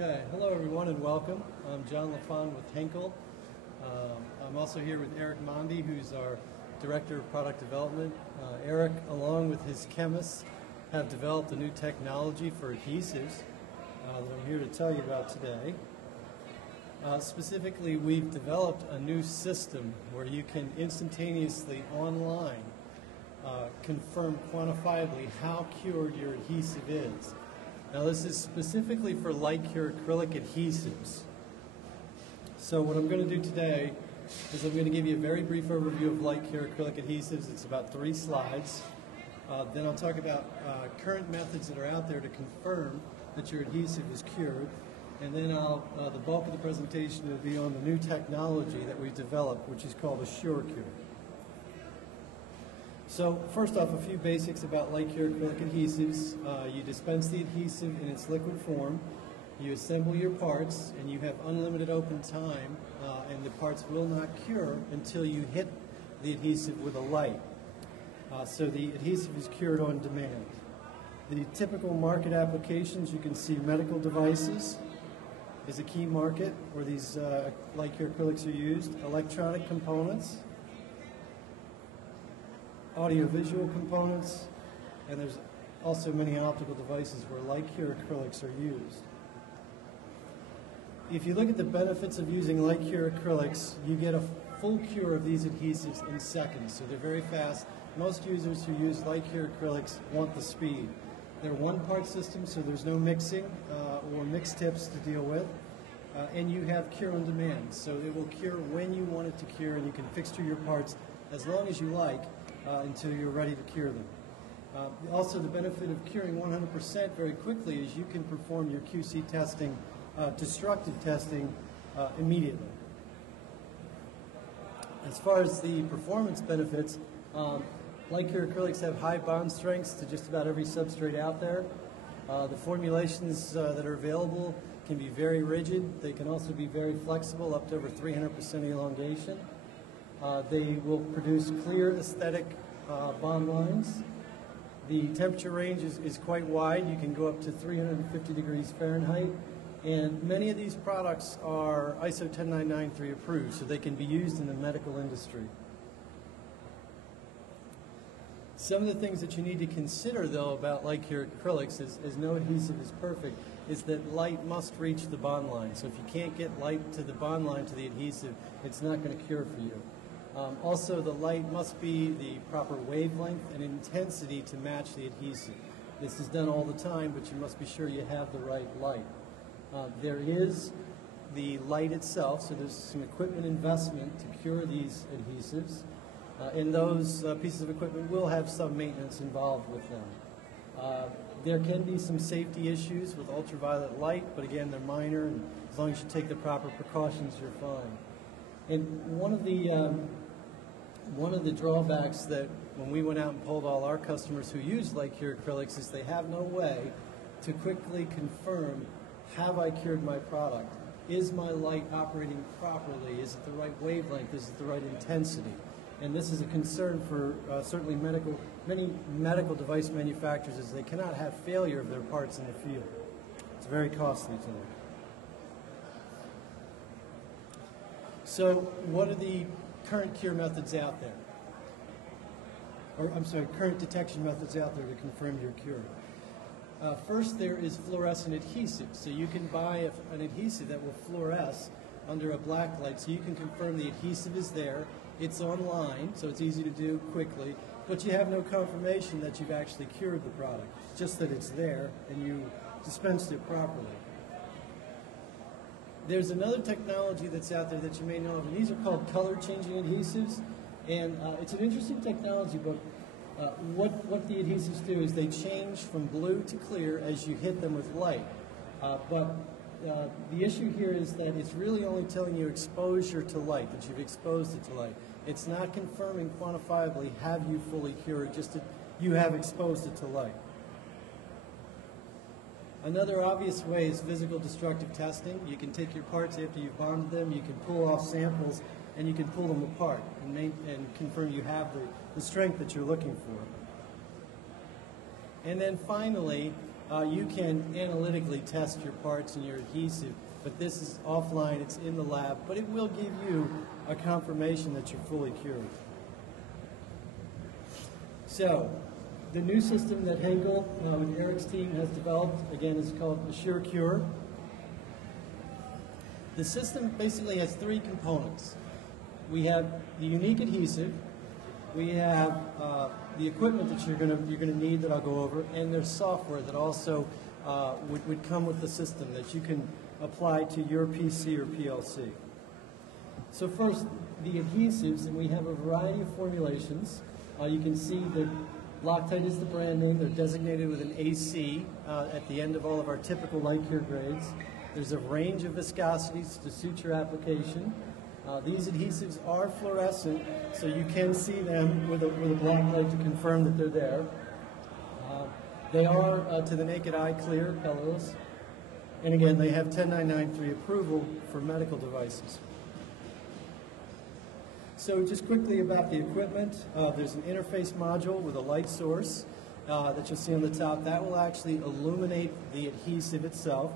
Okay, hello everyone and welcome. I'm John Lafond with Henkel. I'm also here with Eric Mondi, who's our Director of Product Development. Eric, along with his chemists, have developed a new technology for adhesives that I'm here to tell you about today. Specifically, we've developed a new system where you can instantaneously online confirm quantifiably how cured your adhesive is. Now this is specifically for light cure acrylic adhesives. So what I'm going to do today is I'm going to give you a very brief overview of light cure acrylic adhesives. It's about 3 slides. Then I'll talk about current methods that are out there to confirm that your adhesive is cured. And then the bulk of the presentation will be on the new technology that we've developed, which is called AssureCure. So first off, a few basics about light cure acrylic adhesives. You dispense the adhesive in its liquid form, you assemble your parts, and you have unlimited open time, and the parts will not cure until you hit the adhesive with a light. So the adhesive is cured on demand. The typical market applications, you can see medical devices is a key market where these light cure acrylics are used, electronic components, audio-visual components, and there's also many optical devices where light cure acrylics are used. If you look at the benefits of using light cure acrylics, you get a full cure of these adhesives in seconds, so they're very fast. Most users who use light cure acrylics want the speed. They're one-part systems, so there's no mixing or mix tips to deal with, and you have cure on demand, so it will cure when you want it to cure, and you can fixture your parts as long as you like until you're ready to cure them. Also, the benefit of curing 100% very quickly is you can perform your QC testing, destructive testing, immediately. As far as the performance benefits, light cure acrylics have high bond strengths to just about every substrate out there. The formulations that are available can be very rigid. They can also be very flexible, up to over 300% elongation. They will produce clear aesthetic bond lines. The temperature range is quite wide. You can go up to 350 degrees Fahrenheit. And many of these products are ISO 10993 approved, so they can be used in the medical industry. Some of the things that you need to consider, though, about light cure acrylics, as no adhesive is perfect, is that light must reach the bond line. So if you can't get light to the bond line to the adhesive, it's not going to cure for you. Also, the light must be the proper wavelength and intensity to match the adhesive. This is done all the time, but you must be sure you have the right light. There is the light itself, so there's some equipment investment to cure these adhesives. And those pieces of equipment will have some maintenance involved with them. There can be some safety issues with ultraviolet light, but again, they're minor, and as long as you take the proper precautions, you're fine. And one of the drawbacks that when we went out and polled all our customers who use light cure acrylics is they have no way to quickly confirm, have I cured my product? Is my light operating properly? Is it the right wavelength? Is it the right intensity? And this is a concern for certainly many medical device manufacturers, is they cannot have failure of their parts in the field. It's very costly to them. So what are the current cure methods out there? Or I'm sorry, current detection methods out there to confirm your cure. First, there is fluorescent adhesive. So you can buy an adhesive that will fluoresce under a black light, so you can confirm the adhesive is there. It's online, so it's easy to do quickly, but you have no confirmation that you've actually cured the product, just that it's there and you dispensed it properly. There's another technology that's out there that you may know of, and these are called color-changing adhesives, and it's an interesting technology, but what the adhesives do is they change from blue to clear as you hit them with light. But the issue here is that it's really only telling you exposure to light, that you've exposed it to light. It's not confirming quantifiably have you fully cured, just that you have exposed it to light. Another obvious way is physical destructive testing. You can take your parts after you've bonded them, you can pull off samples, and you can pull them apart and confirm you have the strength that you're looking for. And then finally, you can analytically test your parts and your adhesive, but this is offline, it's in the lab, but it will give you a confirmation that you're fully cured. So, the new system that Henkel, with Eric's team, has developed, again, is called AssureCure. The system basically has three components. We have the unique adhesive, we have the equipment that you're gonna need that I'll go over, and there's software that also would come with the system that you can apply to your PC or PLC. So first, the adhesives, and we have a variety of formulations. You can see that Loctite is the brand name. They're designated with an AC at the end of all of our typical LightCure grades. There's a range of viscosities to suit your application. These adhesives are fluorescent, so you can see them with a black light to confirm that they're there. They are, to the naked eye, clear, colorless. And again, they have 10993 approval for medical devices. So just quickly about the equipment, there's an interface module with a light source that you'll see on the top. That will actually illuminate the adhesive itself.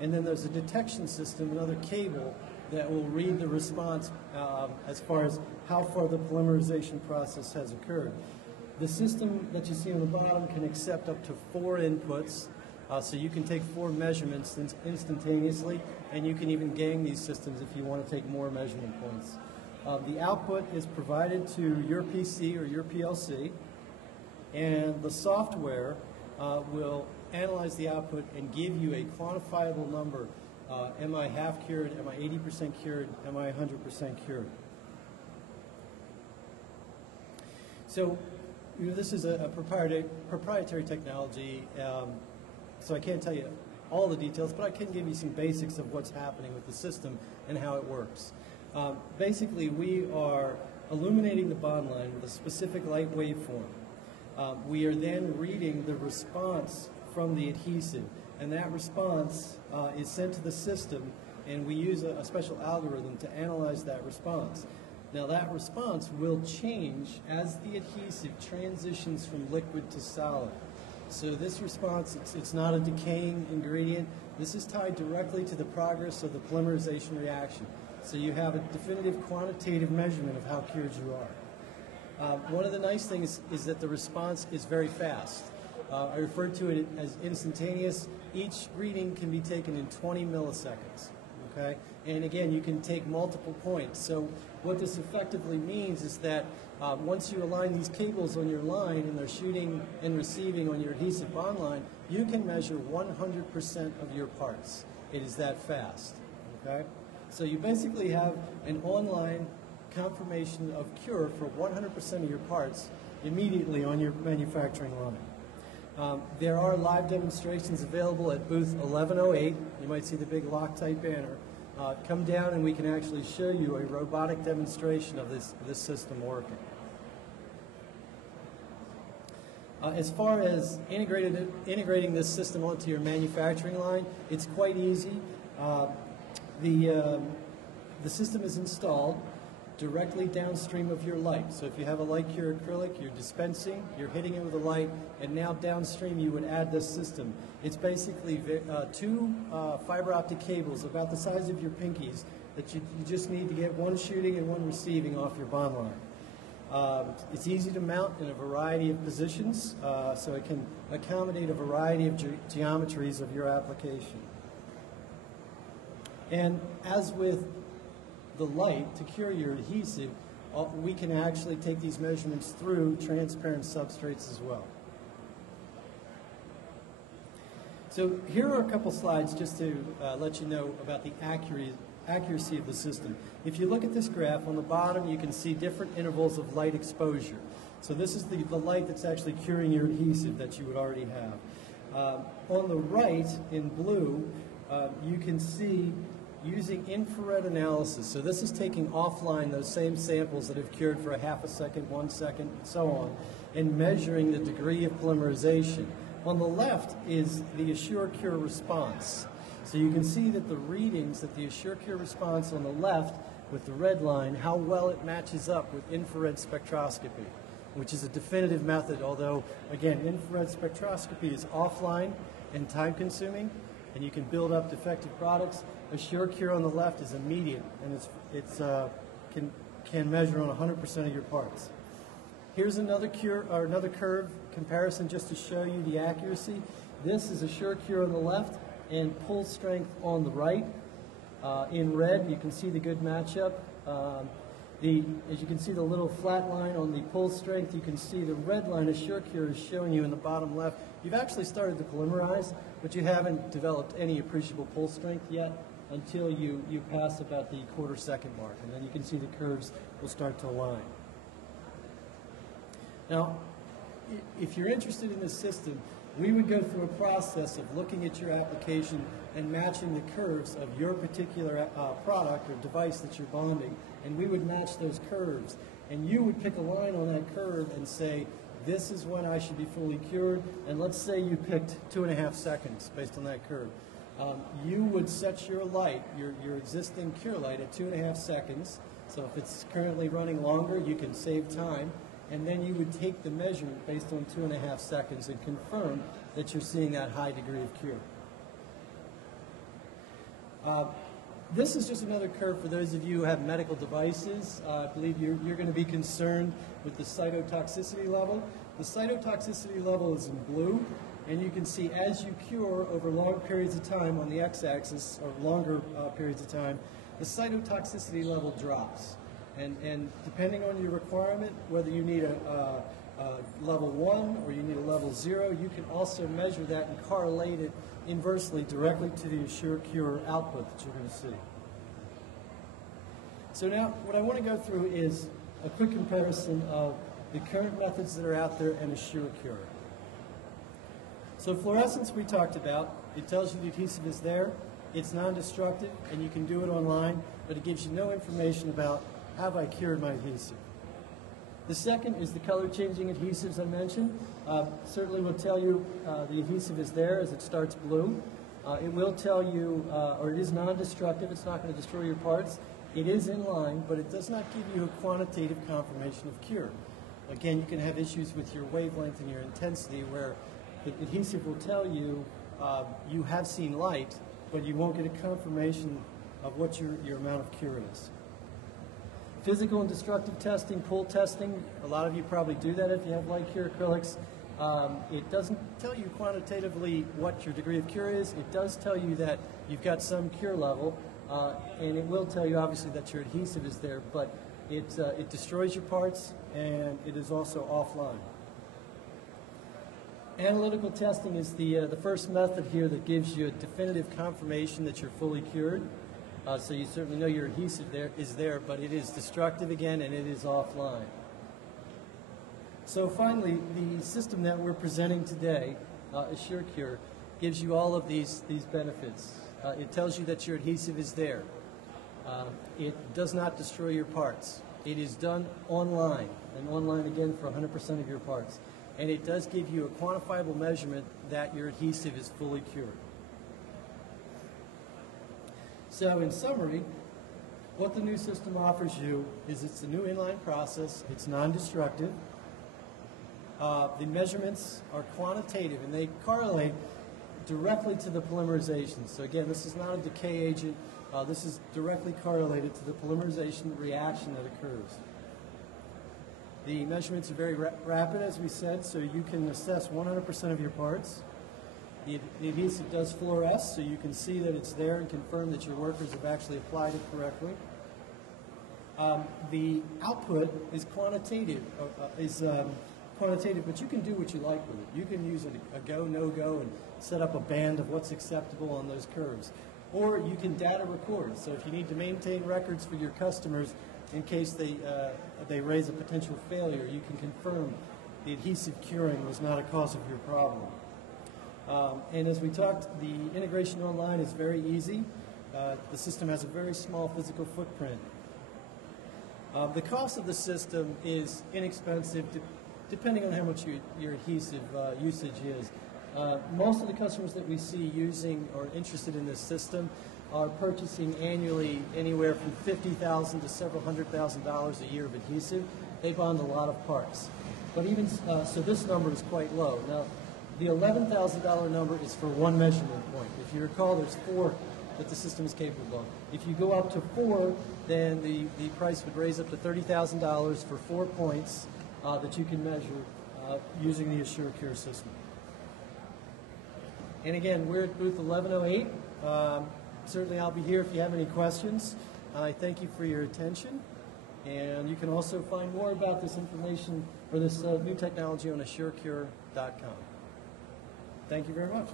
And then there's a detection system, another cable, that will read the response as far as how far the polymerization process has occurred. The system that you see on the bottom can accept up to 4 inputs, so you can take 4 measurements instantaneously, and you can even gang these systems if you want to take more measurement points. The output is provided to your PC or your PLC, and the software will analyze the output and give you a quantifiable number. Am I half cured? Am I 80% cured? Am I 100% cured? So, you know, this is a proprietary technology, so I can't tell you all the details, but I can give you some basics of what's happening with the system and how it works. Basically, we are illuminating the bond line with a specific light waveform. We are then reading the response from the adhesive, and that response is sent to the system, and we use a special algorithm to analyze that response. Now that response will change as the adhesive transitions from liquid to solid. So this response, it's not a decaying ingredient. This is tied directly to the progress of the polymerization reaction. So you have a definitive quantitative measurement of how cured you are. One of the nice things is that the response is very fast. I refer to it as instantaneous. Each reading can be taken in 20 milliseconds. Okay? And again, you can take multiple points. So what this effectively means is that once you align these cables on your line and they're shooting and receiving on your adhesive bond line, you can measure 100% of your parts. It is that fast. Okay? So you basically have an online confirmation of cure for 100% of your parts immediately on your manufacturing line. There are live demonstrations available at booth 1108. You might see the big Loctite banner. Come down and we can actually show you a robotic demonstration of this system working. As far as integrating this system onto your manufacturing line, it's quite easy. The system is installed directly downstream of your light. So if you have a LightCure acrylic, you're dispensing, you're hitting it with a light, and now downstream you would add this system. It's basically 2 fiber optic cables about the size of your pinkies that you just need to get one shooting and one receiving off your bond line. It's easy to mount in a variety of positions, so it can accommodate a variety of geometries of your application. And as with the light, to cure your adhesive, we can actually take these measurements through transparent substrates as well. So here are a couple slides just to let you know about the accuracy of the system. If you look at this graph, on the bottom you can see different intervals of light exposure. So this is the light that's actually curing your adhesive that you would already have. On the right, in blue, you can see using infrared analysis. So this is taking offline those same samples that have cured for a half a second, 1 second, and so on, and measuring the degree of polymerization. On the left is the AssureCure response. So you can see that the readings that the AssureCure response on the left with the red line, how well it matches up with infrared spectroscopy, which is a definitive method, although, again, infrared spectroscopy is offline, and time-consuming, and you can build up defective products. AssureCure on the left is immediate, and can measure on 100% of your parts. Here's another curve comparison just to show you the accuracy. This is AssureCure on the left and pull strength on the right. In red, you can see the good matchup. As you can see the little flat line on the pull strength, you can see the red line AssureCure is showing you in the bottom left. You've actually started to polymerize, but you haven't developed any appreciable pull strength yet until you pass about the quarter-second mark, and then you can see the curves will start to align. Now, if you're interested in this system, we would go through a process of looking at your application and matching the curves of your particular product or device that you're bonding, and we would match those curves. And you would pick a line on that curve and say, this is when I should be fully cured, and let's say you picked 2.5 seconds based on that curve. You would set your light, your existing cure light, at 2.5 seconds. So if it's currently running longer, you can save time. And then you would take the measurement based on 2.5 seconds and confirm that you're seeing that high degree of cure. This is just another curve for those of you who have medical devices. I believe you're going to be concerned with the cytotoxicity level. The cytotoxicity level is in blue, and you can see as you cure over long periods of time on the x-axis, or longer periods of time, the cytotoxicity level drops. And depending on your requirement, whether you need a level 1 or you need a level 0, you can also measure that and correlate it inversely directly to the AssureCure output that you're going to see. So now what I want to go through is a quick comparison of the current methods that are out there and AssureCure. So fluorescence we talked about. It tells you the adhesive is there, it's non-destructive, and you can do it online, but it gives you no information about have I cured my adhesive. The second is the color-changing adhesives I mentioned. Certainly will tell you the adhesive is there as it starts blue. It will tell you, or it is non-destructive, it's not going to destroy your parts. It is inline, but it does not give you a quantitative confirmation of cure. Again, you can have issues with your wavelength and your intensity where the adhesive will tell you you have seen light, but you won't get a confirmation of what your amount of cure is. Physical and destructive testing, pull testing, a lot of you probably do that if you have light cure acrylics. It doesn't tell you quantitatively what your degree of cure is. It does tell you that you've got some cure level, and it will tell you obviously that your adhesive is there, but it destroys your parts and it is also offline. Analytical testing is the first method here that gives you a definitive confirmation that you're fully cured. So you certainly know your adhesive is there, but it is destructive again and it is offline. So finally, the system that we're presenting today, AssureCure, gives you all of these benefits. It tells you that your adhesive is there. It does not destroy your parts. It is done online, and online again for 100% of your parts. And it does give you a quantifiable measurement that your adhesive is fully cured. So in summary, what the new system offers you is it's a new inline process, it's non-destructive, the measurements are quantitative and they correlate directly to the polymerization. So again, this is not a decay agent, this is directly correlated to the polymerization reaction that occurs. The measurements are very rapid, as we said, so you can assess 100% of your parts. The adhesive does fluoresce, so you can see that it's there and confirm that your workers have actually applied it correctly. The output is quantitative, but you can do what you like with it. You can use a go, no-go, and set up a band of what's acceptable on those curves. Or you can data record, so if you need to maintain records for your customers in case they raise a potential failure, you can confirm the adhesive curing was not a cause of your problem. And as we talked, the integration online is very easy. The system has a very small physical footprint. The cost of the system is inexpensive depending on how much your adhesive usage is. Most of the customers that we see using or interested in this system are purchasing annually anywhere from $50,000 to several $100,000 a year of adhesive. They bond a lot of parts. But even so, this number is quite low. Now, The $11,000 number is for one measurement point. If you recall, there's 4 that the system is capable of. If you go up to 4, then the price would raise up to $30,000 for 4 points that you can measure using the AssureCure system. And again, we're at booth 1108. Certainly I'll be here if you have any questions. I thank you for your attention. And you can also find more about this information or this new technology on AssureCure.com. Thank you very much.